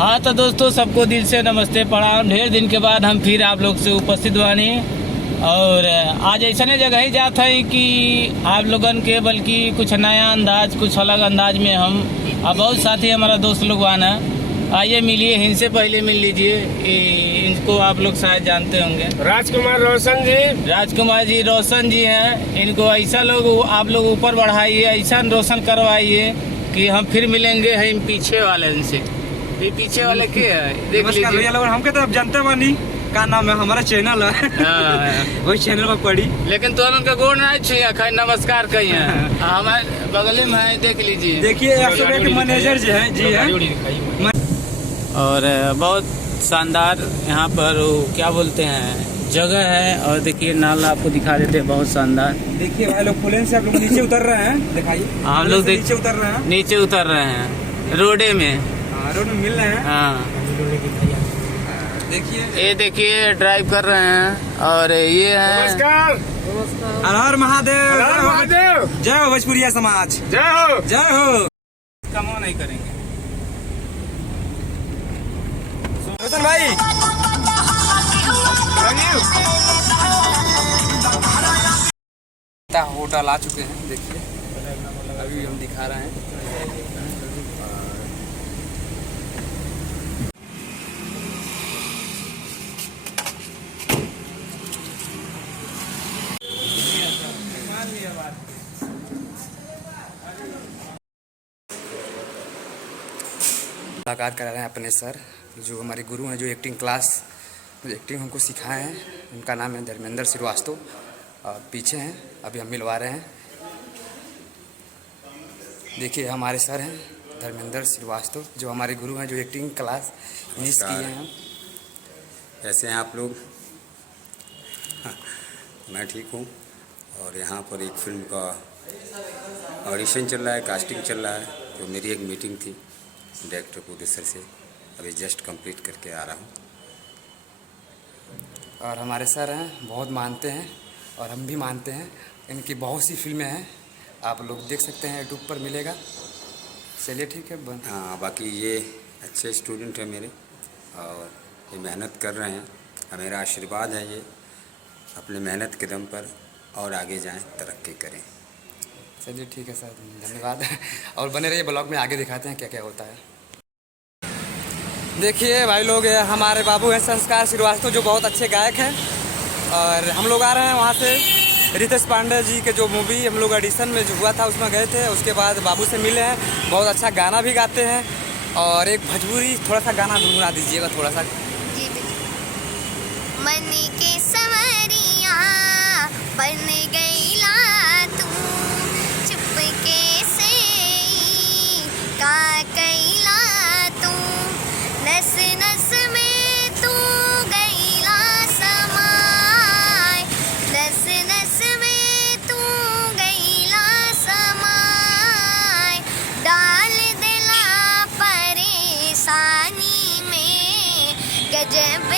हाँ तो दोस्तों, सबको दिल से नमस्ते प्रणाम। ढेर दिन के बाद हम फिर आप लोग से उपस्थित बानी और आज ऐसा जगह ही जाता है कि आप लोगन के बल्कि कुछ नया अंदाज, कुछ अलग अंदाज में हम अब बहुत साथी हमारा दोस्त लोग आना। आइए मिलिए, इनसे पहले मिल लीजिए। इनको आप लोग शायद जानते होंगे, राजकुमार रोशन जी। राजकुमार जी रोशन जी हैं। इनको ऐसा लोग आप लोग ऊपर बढ़ाइए, ऐसा रोशन करवाइए कि हम फिर मिलेंगे हम पीछे वाले से। ये पीछे वाले के है, देख लीजिए। हमके तो जानते बानी का नाम है, हमारा चैनल है। वही चैनल पर पड़ी, लेकिन तो उनका गोड़ नहीं छुआ, खाई नमस्कार कही है। हमारे बगल में है, देख लीजिए। देखिए मैनेजर जी है जी है। और बहुत शानदार यहाँ पर क्या बोलते हैं जगह है। और देखिए नाला आपको दिखा देते हैं, बहुत शानदार। देखिए भाई लोग पुलेन से आप लोग नीचे उतर रहे हैं, दिखाइए। हम लोग नीचे उतर रहे हैं, नीचे उतर रहे हैं रोडे में। रोड में मिल रहे हैं। हाँ देखिए, ये देखिए ड्राइव कर रहे हैं। और ये है नमस्कार। हर हर महादेव, हर हर महादेव। जय हो भोजपुरिया समाज, जय हो। जय हो। कमो नहीं करेंगे रोशन भाई। होटल आ चुके हैं, देखिए अभी हम दिखा रहे हैं। मुलाकात करा रहे हैं अपने सर, जो हमारे गुरु हैं, जो एक्टिंग क्लास, जो एक्टिंग हमको सिखाए हैं। उनका नाम है धर्मेंद्र श्रीवास्तव। पीछे हैं, अभी हम मिलवा रहे हैं। देखिए हमारे सर हैं धर्मेंद्र श्रीवास्तव, जो हमारे गुरु हैं, जो एक्टिंग क्लास इंग्लिश किए हैं। ऐसे हैं आप लोग? मैं ठीक हूँ। और यहाँ पर एक फिल्म का ऑडिशन चल रहा है, कास्टिंग चल रहा है। तो मेरी एक मीटिंग थी डायरेक्टर प्रोड्यूसर से, अभी जस्ट कंप्लीट करके आ रहा हूँ। और हमारे सर हैं, बहुत मानते हैं और हम भी मानते हैं। इनकी बहुत सी फिल्में हैं, आप लोग देख सकते हैं, यूट्यूब पर मिलेगा। चलिए ठीक है। हाँ, बाकी ये अच्छे स्टूडेंट हैं मेरे और ये मेहनत कर रहे हैं। मेरा आशीर्वाद है ये अपने मेहनत के दम पर और आगे जाएं, तरक्की करें। चलिए ठीक है सर, धन्यवाद। और बने रहिए, ब्लॉग में आगे दिखाते हैं क्या क्या होता है। देखिए भाई लोग, हमारे बाबू हैं संस्कार श्रीवास्तव, जो बहुत अच्छे गायक हैं। और हम लोग आ रहे हैं वहाँ से। रितेश पांडे जी के जो मूवी हम लोग ऑडिशन में जो हुआ था उसमें गए थे, उसके बाद बाबू से मिले हैं। बहुत अच्छा गाना भी गाते हैं। और एक भोजपुरी थोड़ा सा गाना गुनगुना दीजिएगा, थोड़ा सा। जी मन के संवरिया बन गईला तू, चुपके से का कैला तू, नस नस में तू गईला समाय, नस नस में तू गईला समाय, डाल दिला परेशानी में गजब